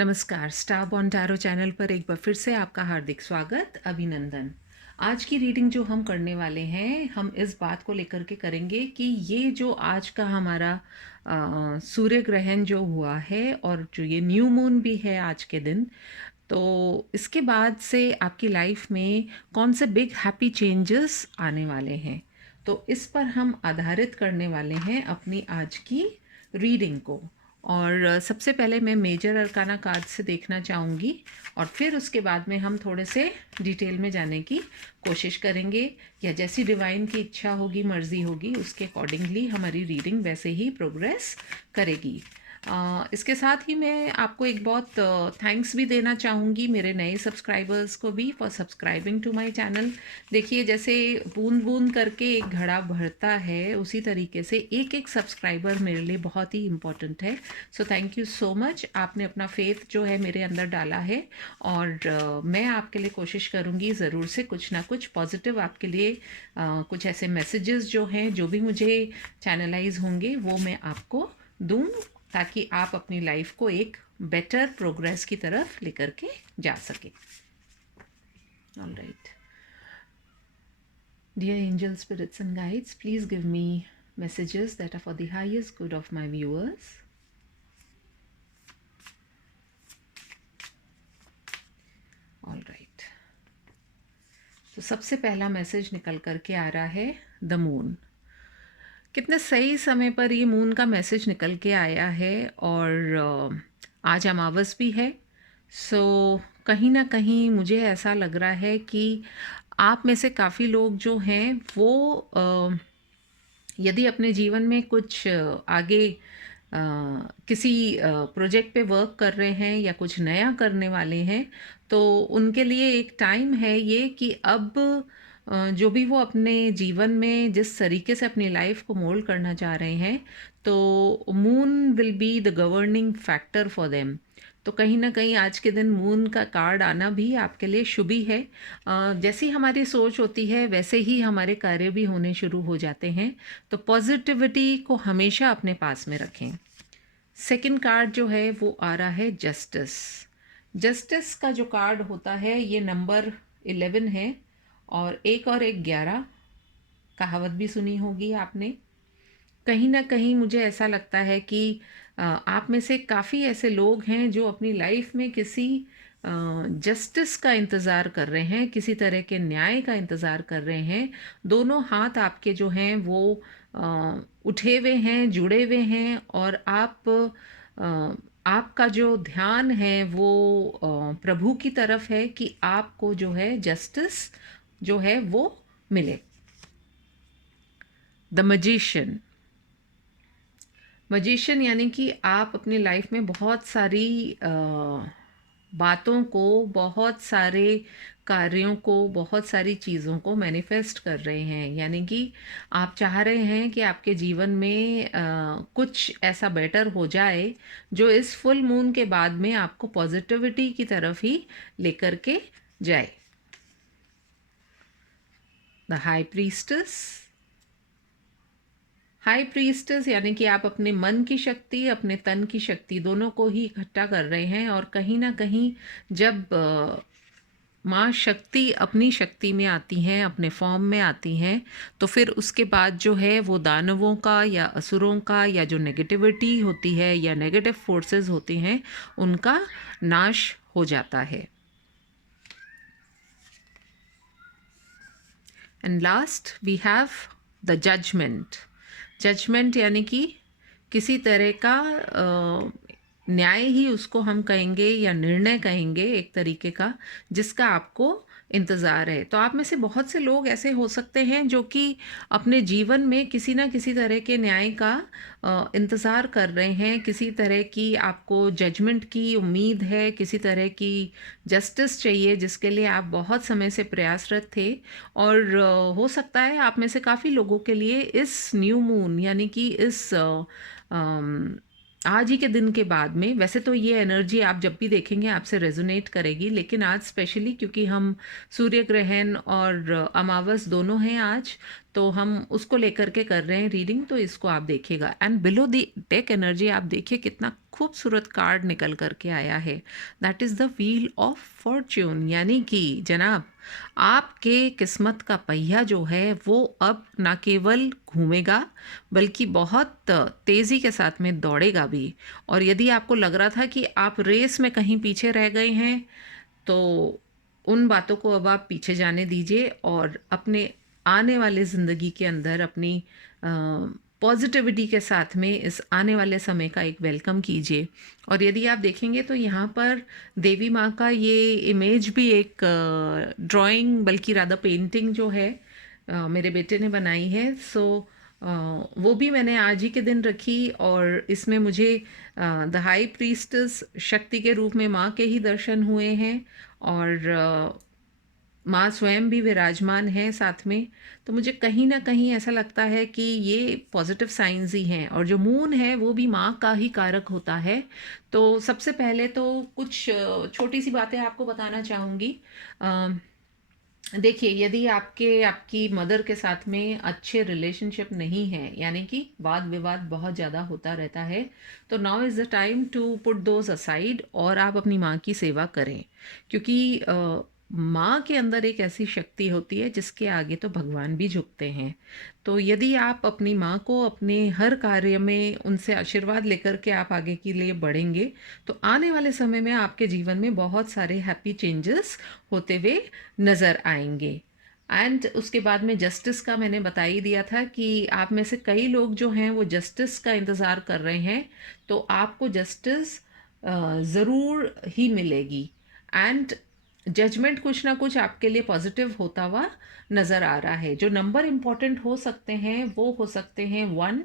नमस्कार, star born tarot channel पर एक बार फिर से आपका हार्दिक स्वागत, अभिनंदन। आज की रीडिंग जो हम करने वाले हैं, हम इस बात को लेकर के करेंगे कि ये जो आज का हमारा सूर्य ग्रहण जो हुआ है और जो ये न्यू मून भी है आज के दिन, तो इसके बाद से आपकी लाइफ में कौन से बिग हैप्पी चेंजेस आने वाले हैं। तो इस पर हम आधारित करने वाले हैं अपनी आज की रीडिंग को। और सबसे पहले मैं मेजर अरकाना कार्ड से देखना चाहूँगी और फिर उसके बाद में हम थोड़े से डिटेल में जाने की कोशिश करेंगे, या जैसी डिवाइन की इच्छा होगी, मर्ज़ी होगी, उसके अकॉर्डिंगली हमारी रीडिंग वैसे ही प्रोग्रेस करेगी। इसके साथ ही मैं आपको एक बहुत थैंक्स भी देना चाहूँगी मेरे नए सब्सक्राइबर्स को भी for subscribing to my channel. देखिए, जैसे बूंद बूंद करके एक घड़ा भरता है, उसी तरीके से एक एक सब्सक्राइबर मेरे लिए बहुत ही इम्पोर्टेंट है। So thank you so much. आपने अपना फेथ जो है मेरे अंदर डाला है और मैं आपके लिए कोशिश करूँगी ज़रूर से कुछ ना कुछ पॉजिटिव आपके लिए कुछ ऐसे मैसेजेस जो हैं, जो भी मुझे चैनलाइज होंगे, वो मैं आपको दूँ, ताकि आप अपनी लाइफ को एक बेटर प्रोग्रेस की तरफ लेकर के जा सके। All right, dear angel, spirits and guides, please give me messages that are for the highest good of my viewers. All right. तो सबसे पहला मैसेज निकल करके आ रहा है द मून। कितने सही समय पर ये मून का मैसेज निकल के आया है और आज अमावस भी है। सो कहीं ना कहीं मुझे ऐसा लग रहा है कि आप में से काफ़ी लोग जो हैं वो यदि अपने जीवन में कुछ आगे किसी प्रोजेक्ट पे वर्क कर रहे हैं या कुछ नया करने वाले हैं, तो उनके लिए एक टाइम है ये कि अब जो भी वो अपने जीवन में जिस तरीके से अपनी लाइफ को मोल्ड करना चाह रहे हैं, तो moon will be the governing factor for them. तो कहीं ना कहीं आज के दिन मून का कार्ड आना भी आपके लिए शुभ ही है। जैसी हमारी सोच होती है वैसे ही हमारे कार्य भी होने शुरू हो जाते हैं। तो पॉजिटिविटी को हमेशा अपने पास में रखें। सेकंड कार्ड जो है वो आ रहा है जस्टिस। जस्टिस का जो कार्ड होता है ये नंबर 11 है, और एक और एक 11, कहावत भी सुनी होगी आपने। कहीं ना कहीं मुझे ऐसा लगता है कि आप में से काफ़ी ऐसे लोग हैं जो अपनी लाइफ में किसी जस्टिस का इंतज़ार कर रहे हैं, किसी तरह के न्याय का इंतज़ार कर रहे हैं। दोनों हाथ आपके जो हैं वो उठे हुए हैं, जुड़े हुए हैं, और आपका जो ध्यान है वो प्रभु की तरफ है कि आपको जो है जस्टिस जो है वो मिले। The magician. मजिशियन यानी कि आप अपनी लाइफ में बहुत सारी बातों को, बहुत सारे कार्यों को, बहुत सारी चीज़ों को मैनिफेस्ट कर रहे हैं। यानी कि आप चाह रहे हैं कि आपके जीवन में कुछ ऐसा बेटर हो जाए जो इस फुल मून के बाद में आपको पॉजिटिविटी की तरफ ही लेकर के जाए। The high priestess. High priestess यानी कि आप अपने मन की शक्ति, अपने तन की शक्ति दोनों को ही इकट्ठा कर रहे हैं, और कहीं ना कहीं जब माँ शक्ति अपनी शक्ति में आती हैं, अपने फॉर्म में आती हैं, तो फिर उसके बाद जो है वो दानवों का या असुरों का, या जो नेगेटिविटी होती है या नेगेटिव फोर्सेस होती हैं, उनका नाश हो जाता है। And last we have the judgement. Judgement यानी कि किसी तरह का न्याय ही उसको हम कहेंगे, या निर्णय कहेंगे एक तरीके का, जिसका आपको इंतज़ार है। तो आप में से बहुत से लोग ऐसे हो सकते हैं जो कि अपने जीवन में किसी ना किसी तरह के न्याय का इंतज़ार कर रहे हैं, किसी तरह की आपको जजमेंट की उम्मीद है, किसी तरह की जस्टिस चाहिए जिसके लिए आप बहुत समय से प्रयासरत थे। और हो सकता है आप में से काफ़ी लोगों के लिए इस न्यू मून यानी कि इस आज ही के दिन के बाद में, वैसे तो ये एनर्जी आप जब भी देखेंगे आपसे रेजोनेट करेगी, लेकिन आज स्पेशली क्योंकि हम सूर्य ग्रहण और अमावस दोनों हैं आज, तो हम उसको लेकर के कर रहे हैं रीडिंग, तो इसको आप देखिएगा। And below the deck energy आप देखिए कितना खूबसूरत कार्ड निकल करके आया है। That is the wheel of Fortune, यानी कि जनाब आपके किस्मत का पहिया जो है वो अब ना केवल घूमेगा बल्कि बहुत तेज़ी के साथ में दौड़ेगा भी। और यदि आपको लग रहा था कि आप रेस में कहीं पीछे रह गए हैं, तो उन बातों को अब आप पीछे जाने दीजिए और अपने आने वाले ज़िंदगी के अंदर अपनी पॉजिटिविटी के साथ में इस आने वाले समय का एक वेलकम कीजिए। और यदि आप देखेंगे तो यहाँ पर देवी माँ का ये इमेज भी एक ड्राइंग बल्कि राधा पेंटिंग जो है मेरे बेटे ने बनाई है। सो वो भी मैंने आज ही के दिन रखी और इसमें मुझे द हाई प्रीस्टेस शक्ति के रूप में माँ के ही दर्शन हुए हैं और माँ स्वयं भी विराजमान है साथ में। तो मुझे कहीं ना कहीं ऐसा लगता है कि ये पॉजिटिव साइंस ही हैं। और जो मून है वो भी माँ का ही कारक होता है। तो सबसे पहले तो कुछ छोटी सी बातें आपको बताना चाहूँगी। देखिए, यदि आपकी मदर के साथ में अच्छे रिलेशनशिप नहीं है, यानी कि वाद विवाद बहुत ज़्यादा होता रहता है, तो now is the time to put those aside और आप अपनी माँ की सेवा करें। क्योंकि माँ के अंदर एक ऐसी शक्ति होती है जिसके आगे तो भगवान भी झुकते हैं। तो यदि आप अपनी माँ को अपने हर कार्य में उनसे आशीर्वाद लेकर के आप आगे के लिए बढ़ेंगे, तो आने वाले समय में आपके जीवन में बहुत सारे हैप्पी चेंजेस होते हुए नज़र आएंगे। एंड उसके बाद में जस्टिस का मैंने बता ही दिया था कि आप में से कई लोग जो हैं वो जस्टिस का इंतज़ार कर रहे हैं, तो आपको जस्टिस ज़रूर ही मिलेगी। एंड जजमेंट कुछ ना कुछ आपके लिए पॉजिटिव होता हुआ नज़र आ रहा है। जो नंबर इम्पॉर्टेंट हो सकते हैं वो हो सकते हैं 1,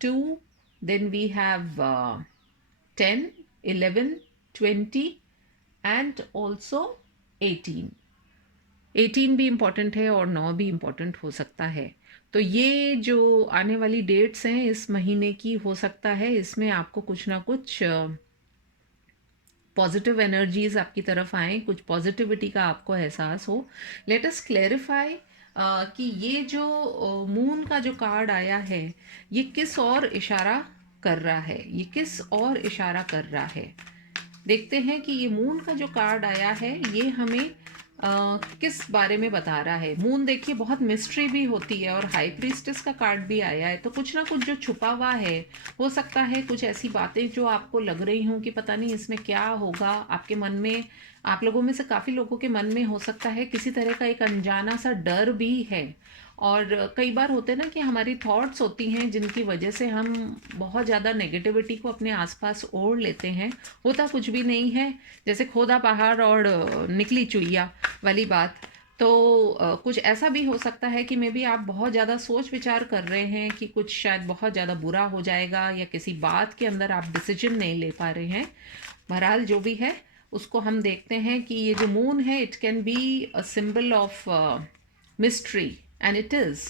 2, then we have 10, 11, 20 and also 18। 18 भी इम्पॉर्टेंट है और 9 भी इम्पॉर्टेंट हो सकता है। तो ये जो आने वाली डेट्स हैं इस महीने की, हो सकता है इसमें आपको कुछ ना कुछ पॉजिटिव एनर्जीज आपकी तरफ आए, कुछ पॉजिटिविटी का आपको एहसास हो। लेट अस क्लेरिफाई कि ये जो मून का जो कार्ड आया है ये किस और इशारा कर रहा है, ये किस और इशारा कर रहा है। देखते हैं कि ये मून का जो कार्ड आया है ये हमें किस बारे में बता रहा है। मून देखिए बहुत मिस्ट्री भी होती है और हाई प्रीस्टेस का कार्ड भी आया है, तो कुछ ना कुछ जो छुपा हुआ है, हो सकता है कुछ ऐसी बातें जो आपको लग रही हों कि पता नहीं इसमें क्या होगा। आपके मन में, आप लोगों में से काफ़ी लोगों के मन में हो सकता है किसी तरह का एक अनजाना सा डर भी है। और कई बार होते हैं ना कि हमारी थॉट्स होती हैं जिनकी वजह से हम बहुत ज़्यादा नेगेटिविटी को अपने आसपास ओढ़ लेते हैं। होता कुछ भी नहीं है, जैसे खोदा पहाड़ और निकली चुईया वाली बात। तो कुछ ऐसा भी हो सकता है कि मे बी आप बहुत ज़्यादा सोच विचार कर रहे हैं कि कुछ शायद बहुत ज़्यादा बुरा हो जाएगा या किसी बात के अंदर आप डिसीजन नहीं ले पा रहे हैं। बहरहाल जो भी है उसको हम देखते हैं कि ये जो मून है it can be a symbol of mystery and it is.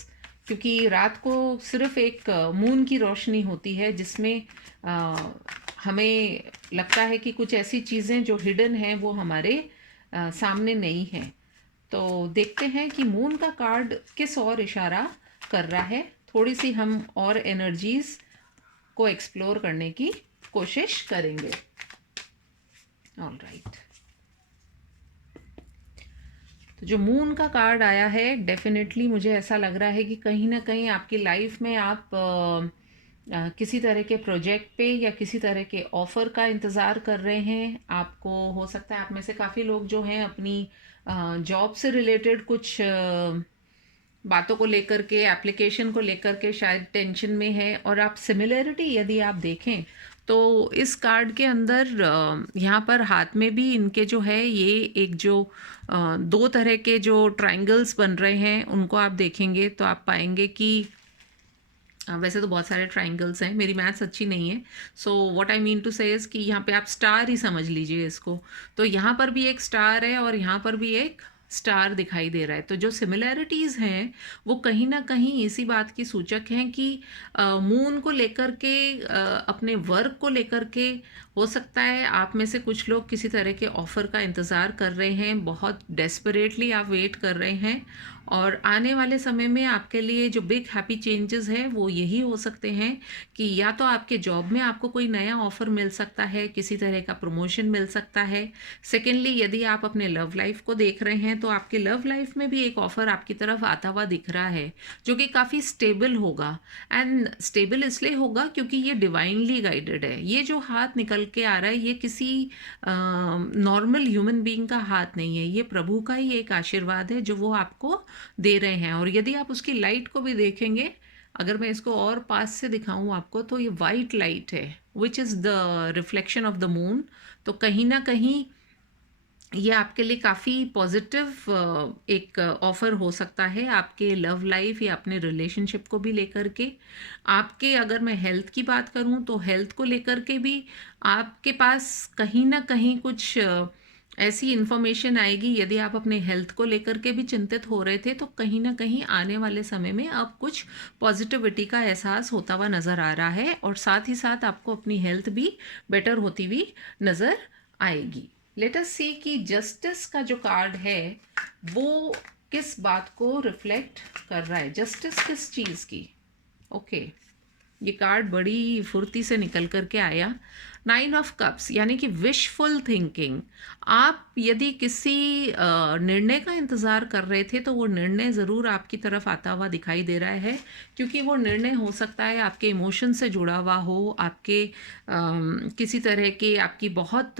क्योंकि रात को सिर्फ एक मून की रोशनी होती है जिसमें हमें लगता है कि कुछ ऐसी चीज़ें जो हिडन हैं वो हमारे सामने नहीं हैं। तो देखते हैं कि मून का कार्ड किस और इशारा कर रहा है। थोड़ी सी हम और एनर्जीज को एक्सप्लोर करने की कोशिश करेंगे। ऑल राइट, तो जो मून का कार्ड आया है डेफिनेटली मुझे ऐसा लग रहा है कि कहीं ना कहीं आपकी लाइफ में आप किसी तरह के प्रोजेक्ट पे या किसी तरह के ऑफ़र का इंतज़ार कर रहे हैं। आपको हो सकता है आप में से काफ़ी लोग जो हैं अपनी जॉब से रिलेटेड कुछ बातों को लेकर के, एप्लीकेशन को लेकर के शायद टेंशन में है। और आप सिमिलरिटी यदि आप देखें तो इस कार्ड के अंदर यहाँ पर हाथ में भी इनके जो है ये एक जो दो तरह के जो ट्रायंगल्स बन रहे हैं उनको आप देखेंगे तो आप पाएंगे कि वैसे तो बहुत सारे ट्रायंगल्स हैं, मेरी मैथ्स अच्छी नहीं है, so what I mean to say कि यहाँ पे आप स्टार ही समझ लीजिए इसको। तो यहाँ पर भी एक स्टार है और यहाँ पर भी एक स्टार दिखाई दे रहा है। तो जो सिमिलैरिटीज़ हैं वो कहीं न कहीं इसी बात की सूचक हैं कि मून को लेकर के अपने वर्क को लेकर के हो सकता है आप में से कुछ लोग किसी तरह के ऑफ़र का इंतज़ार कर रहे हैं, बहुत डेस्परेटली आप वेट कर रहे हैं और आने वाले समय में आपके लिए जो बिग हैप्पी चेंजेस हैं वो यही हो सकते हैं कि या तो आपके जॉब में आपको कोई नया ऑफ़र मिल सकता है, किसी तरह का प्रमोशन मिल सकता है। सेकेंडली यदि आप अपने लव लाइफ को देख रहे हैं तो आपके लव लाइफ में भी एक ऑफ़र आपकी तरफ आता हुआ दिख रहा है जो कि काफ़ी स्टेबल होगा। एंड स्टेबल इसलिए होगा क्योंकि ये डिवाइनली गाइडेड है। ये जो हाथ निकल के आ रहा है ये किसी नॉर्मल ह्यूमन बीइंग का हाथ नहीं है, ये प्रभु का ही एक आशीर्वाद है जो वो आपको दे रहे हैं। और यदि आप उसकी लाइट को भी देखेंगे, अगर मैं इसको और पास से दिखाऊं आपको, तो ये वाइट लाइट है which is the reflection of the moon. तो कहीं ना कहीं ये आपके लिए काफ़ी पॉजिटिव एक ऑफ़र हो सकता है आपके लव लाइफ या अपने रिलेशनशिप को भी लेकर के। आपके, अगर मैं हेल्थ की बात करूं तो हेल्थ को लेकर के भी आपके पास कहीं ना कहीं कुछ ऐसी इन्फॉर्मेशन आएगी। यदि आप अपने हेल्थ को लेकर के भी चिंतित हो रहे थे तो कहीं ना कहीं आने वाले समय में अब कुछ पॉजिटिविटी का एहसास होता हुआ नज़र आ रहा है और साथ ही साथ आपको अपनी हेल्थ भी बेटर होती हुई नज़र आएगी। लेट अस सी कि जस्टिस का जो कार्ड है वो किस बात को रिफ्लेक्ट कर रहा है, जस्टिस किस चीज़ की। ओके, ये कार्ड बड़ी फुर्ती से निकल करके आया। 9 ऑफ कप्स यानी कि विशफुल थिंकिंग। आप यदि किसी निर्णय का इंतज़ार कर रहे थे तो वो निर्णय ज़रूर आपकी तरफ आता हुआ दिखाई दे रहा है, क्योंकि वो निर्णय हो सकता है आपके इमोशन से जुड़ा हुआ हो, आपके किसी तरह के आपकी बहुत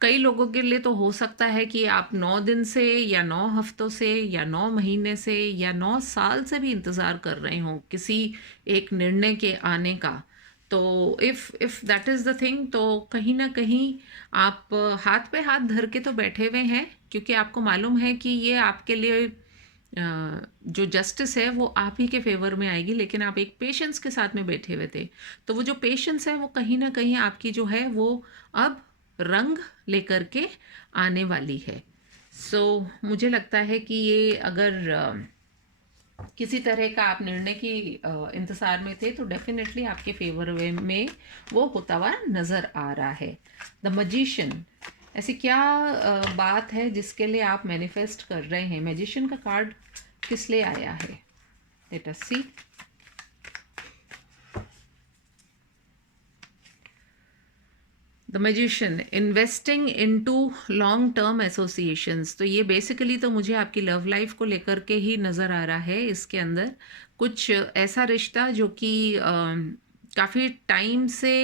कई लोगों के लिए तो हो सकता है कि आप 9 दिन से या 9 हफ्तों से या 9 महीने से या 9 साल से भी इंतज़ार कर रहे हों किसी एक निर्णय के आने का। तो if that is the thing, तो कहीं ना कहीं आप हाथ पे हाथ धर के तो बैठे हुए हैं, क्योंकि आपको मालूम है कि ये आपके लिए जो जस्टिस है वो आप ही के फेवर में आएगी, लेकिन आप एक पेशेंस के साथ में बैठे हुए थे। तो वो जो पेशेंस है वो कहीं ना कहीं आपकी जो है वो अब रंग लेकर के आने वाली है। सो मुझे लगता है कि ये अगर किसी तरह का आप निर्णय की इंतज़ार में थे तो डेफिनेटली आपके फेवर में वो होता हुआ नज़र आ रहा है। द मजिशियन, ऐसी क्या बात है जिसके लिए आप मैनिफेस्ट कर रहे हैं? मैजिशियन का कार्ड किस लिए आया है? Let us see. The magician, investing into long term associations. तो ये बेसिकली तो मुझे आपकी लव लाइफ को लेकर के ही नज़र आ रहा है। इसके अंदर कुछ ऐसा रिश्ता जो कि काफ़ी टाइम से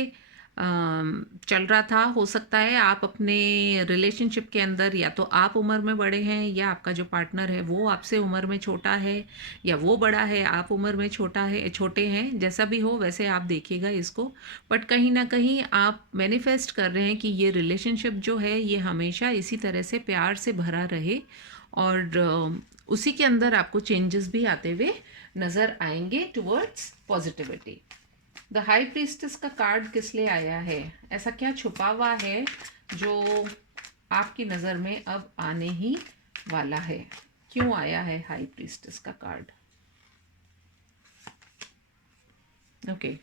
चल रहा था। हो सकता है आप अपने रिलेशनशिप के अंदर या तो आप उम्र में बड़े हैं या आपका जो पार्टनर है वो आपसे उम्र में छोटा है, या वो बड़ा है आप उम्र में छोटे हैं। जैसा भी हो वैसे आप देखिएगा इसको। बट कहीं ना कहीं आप मैनिफेस्ट कर रहे हैं कि ये रिलेशनशिप जो है ये हमेशा इसी तरह से प्यार से भरा रहे और उसी के अंदर आपको चेंजेस भी आते हुए नज़र आएंगे towards positivity. The high priestess का कार्ड किस लिए आया है? ऐसा क्या छुपा हुआ है जो आपकी नज़र में अब आने ही वाला है? क्यों आया है हाई प्रीस्टेस का card? Okay,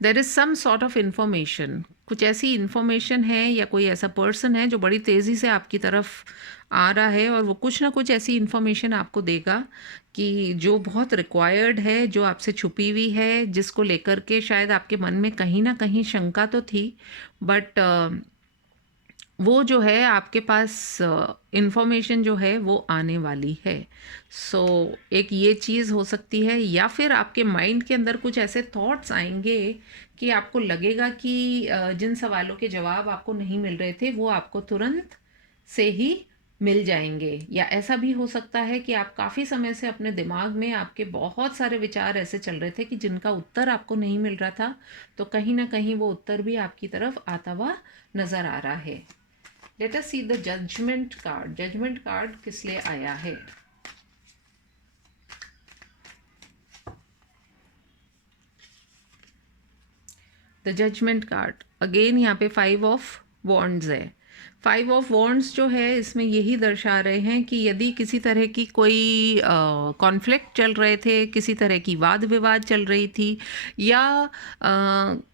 there is some sort of information. कुछ ऐसी इन्फॉर्मेशन है या कोई ऐसा पर्सन है जो बड़ी तेज़ी से आपकी तरफ आ रहा है और वो कुछ ना कुछ ऐसी इन्फॉर्मेशन आपको देगा कि जो बहुत रिक्वायर्ड है, जो आपसे छुपी हुई है, जिसको लेकर के शायद आपके मन में कहीं ना कहीं शंका तो थी, बट वो जो है आपके पास इंफॉर्मेशन जो है वो आने वाली है। सो एक ये चीज़ हो सकती है, या फिर आपके माइंड के अंदर कुछ ऐसे थॉट्स आएंगे कि आपको लगेगा कि जिन सवालों के जवाब आपको नहीं मिल रहे थे वो आपको तुरंत से ही मिल जाएंगे। या ऐसा भी हो सकता है कि आप काफ़ी समय से अपने दिमाग में आपके बहुत सारे विचार ऐसे चल रहे थे कि जिनका उत्तर आपको नहीं मिल रहा था, तो कहीं ना कहीं वो उत्तर भी आपकी तरफ आता हुआ नज़र आ रहा है। Let us see the judgement card. Judgement card किस लिए आया है? द जजमेंट कार्ड अगेन यहाँ पे 5 ऑफ वॉन्ड्स है। फाइव ऑफ वॉन्ड्स जो है इसमें यही दर्शा रहे हैं कि यदि किसी तरह की कोई कॉन्फ्लिक्ट चल रहे थे, किसी तरह की वाद विवाद चल रही थी, या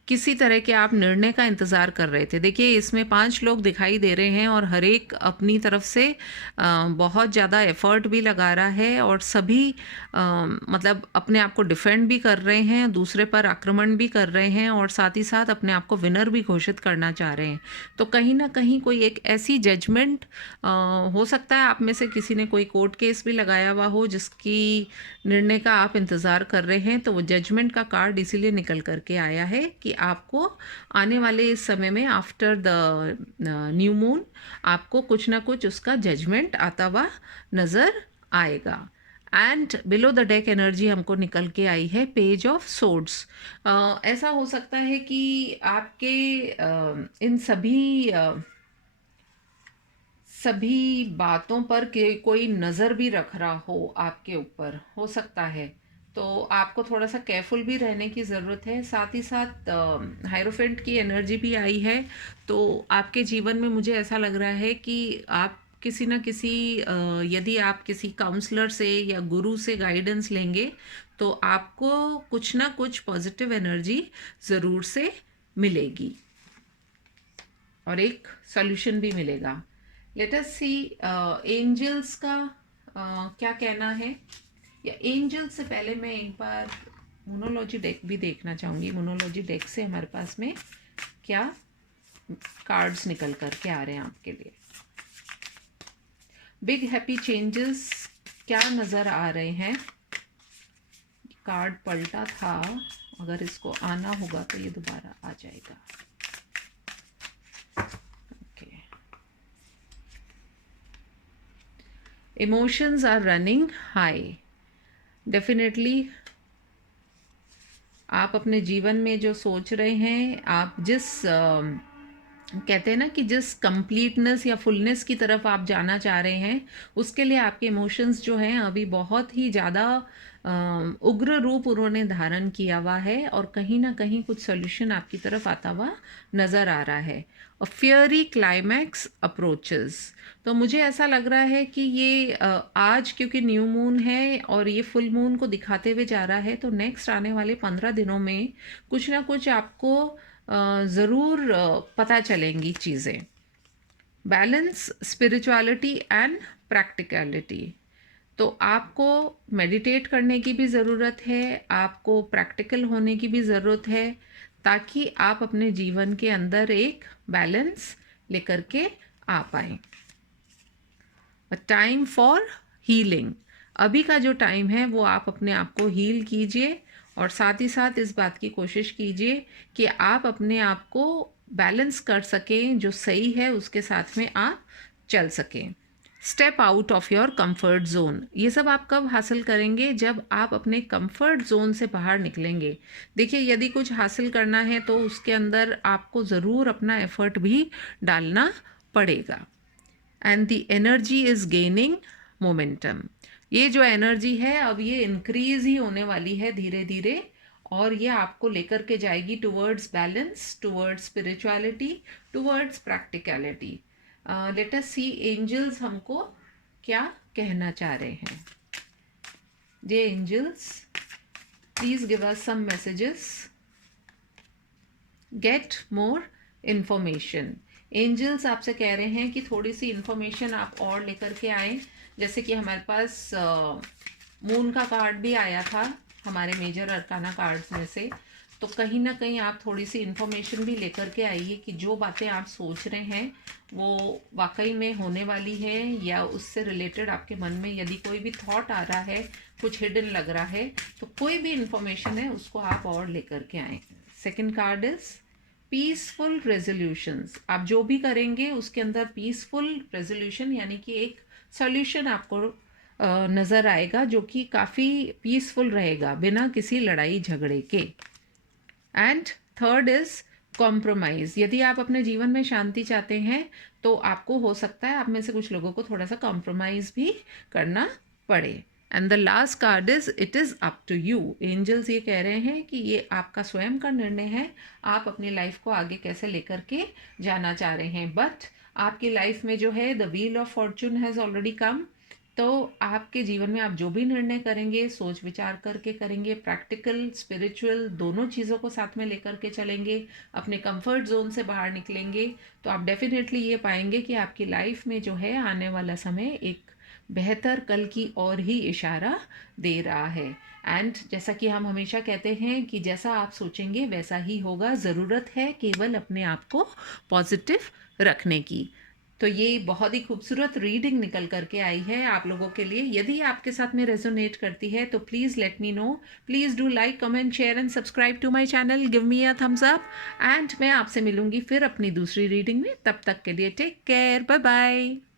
किसी तरह के आप निर्णय का इंतज़ार कर रहे थे। देखिए इसमें 5 लोग दिखाई दे रहे हैं और हर एक अपनी तरफ से बहुत ज़्यादा एफर्ट भी लगा रहा है और सभी मतलब अपने आप को डिफेंड भी कर रहे हैं, दूसरे पर आक्रमण भी कर रहे हैं और साथ ही साथ अपने आप को विनर भी घोषित करना चाह रहे हैं। तो कहीं ना कहीं कोई एक ऐसी जजमेंट हो सकता है, आप में से किसी ने कोई कोर्ट केस भी लगाया हुआ हो जिसकी निर्णय का आप इंतज़ार कर रहे हैं, तो वो जजमेंट का कार्ड इसीलिए निकल करके आया है कि आपको आने वाले इस समय में आफ्टर द न्यू मून आपको कुछ ना कुछ उसका जजमेंट आता हुआ नज़र आएगा। And below the deck energy हमको निकल के आई है पेज ऑफ सोर्ड्स। ऐसा हो सकता है कि आपके इन सभी बातों पर कोई नज़र भी रख रहा हो, आपके ऊपर हो सकता है। तो आपको थोड़ा सा केयरफुल भी रहने की ज़रूरत है। साथ ही साथ हायरोफेंट की एनर्जी भी आई है, तो आपके जीवन में मुझे ऐसा लग रहा है कि आप किसी न किसी यदि आप किसी काउंसलर से या गुरु से गाइडेंस लेंगे तो आपको कुछ ना कुछ पॉजिटिव एनर्जी ज़रूर से मिलेगी और एक सॉल्यूशन भी मिलेगा। लेट अस सी एंजल्स का क्या कहना है, या एंजल्स से पहले मैं एक बार मोनोलॉजी डेक भी देखना चाहूँगी। मोनोलॉजी डेक से हमारे पास में क्या कार्ड्स निकल कर के आ रहे हैं आपके लिए। बिग हैप्पी चेंजेस क्या नज़र आ रहे हैं। कार्ड पलटा था, अगर इसको आना होगा तो ये दोबारा आ जाएगा। Emotions are running high. Definitely आप अपने जीवन में जो सोच रहे हैं, आप जिस कहते हैं ना कि जिस कंप्लीटनेस या फुलनेस की तरफ आप जाना चाह रहे हैं, उसके लिए आपके इमोशंस जो हैं अभी बहुत ही ज़्यादा उग्र रूप उन्होंने धारण किया हुआ है और कहीं ना कहीं कुछ सॉल्यूशन आपकी तरफ आता हुआ नज़र आ रहा है। और फियरी क्लाइमैक्स अप्रोचेस, तो मुझे ऐसा लग रहा है कि ये आज क्योंकि न्यू मून है और ये फुल मून को दिखाते हुए जा रहा है, तो नेक्स्ट आने वाले 15 दिनों में कुछ ना कुछ आपको ज़रूर पता चलेंगी चीज़ें। बैलेंस, स्पिरिचुअलिटी एंड प्रैक्टिकलिटी, तो आपको मेडिटेट करने की भी ज़रूरत है, आपको प्रैक्टिकल होने की भी ज़रूरत है, ताकि आप अपने जीवन के अंदर एक बैलेंस लेकर के आ पाएँ। टाइम फॉर हीलिंग, अभी का जो टाइम है वो आप अपने आप को हील कीजिए और साथ ही साथ इस बात की कोशिश कीजिए कि आप अपने आप को बैलेंस कर सकें, जो सही है उसके साथ में आप चल सकें। Step out of your comfort zone, ये सब आप कब हासिल करेंगे, जब आप अपने कंफर्ट जोन से बाहर निकलेंगे। देखिए यदि कुछ हासिल करना है तो उसके अंदर आपको ज़रूर अपना एफर्ट भी डालना पड़ेगा। And the energy is gaining momentum, ये जो एनर्जी है अब ये इंक्रीज ही होने वाली है धीरे धीरे, और ये आपको लेकर के जाएगी towards balance, towards spirituality, towards practicality. Let us see angels हमको क्या कहना चाह रहे हैं। ये angels please give us some messages, get more information. Angels आपसे कह रहे हैं कि थोड़ी सी इन्फॉर्मेशन आप और लेकर के आए। जैसे कि हमारे पास मून का कार्ड भी आया था हमारे मेजर अरकाना कार्ड्स में से, तो कहीं ना कहीं आप थोड़ी सी इन्फॉर्मेशन भी लेकर के आइए कि जो बातें आप सोच रहे हैं वो वाकई में होने वाली है, या उससे रिलेटेड आपके मन में यदि कोई भी थॉट आ रहा है, कुछ हिडन लग रहा है, तो कोई भी इन्फॉर्मेशन है उसको आप और लेकर के आएँ। Second card is peaceful resolutions, आप जो भी करेंगे उसके अंदर पीसफुल रेजोल्यूशन यानी कि एक सॉल्यूशन आपको नज़र आएगा जो कि काफ़ी पीसफुल रहेगा बिना किसी लड़ाई झगड़े के। एंड थर्ड इज़ कॉम्प्रोमाइज़, यदि आप अपने जीवन में शांति चाहते हैं तो आपको हो सकता है आप में से कुछ लोगों को थोड़ा सा कॉम्प्रोमाइज़ भी करना पड़े। And the last card is it is up to you. Angels ये कह रहे हैं कि ये आपका स्वयं का निर्णय है, आप अपनी लाइफ को आगे कैसे लेकर के जाना चाह रहे हैं, बट आपकी लाइफ में जो है the wheel of fortune has already come. तो आपके जीवन में आप जो भी निर्णय करेंगे सोच विचार करके करेंगे, प्रैक्टिकल स्पिरिचुअल दोनों चीज़ों को साथ में लेकर के चलेंगे, अपने कंफर्ट जोन से बाहर निकलेंगे, तो आप डेफिनेटली ये पाएंगे कि आपकी लाइफ में जो है आने वाला समय एक बेहतर कल की ओर ही इशारा दे रहा है। एंड जैसा कि हम हमेशा कहते हैं कि जैसा आप सोचेंगे वैसा ही होगा, ज़रूरत है केवल अपने आप को पॉजिटिव रखने की। तो ये बहुत ही खूबसूरत रीडिंग निकल करके आई है आप लोगों के लिए। यदि आपके साथ में रेजोनेट करती है तो please let me know. Please do like, comment, share and subscribe to my channel, give me a thumbs up. And मैं आपसे मिलूंगी फिर अपनी दूसरी रीडिंग में। तब तक के लिए टेक केयर, बाय बाय।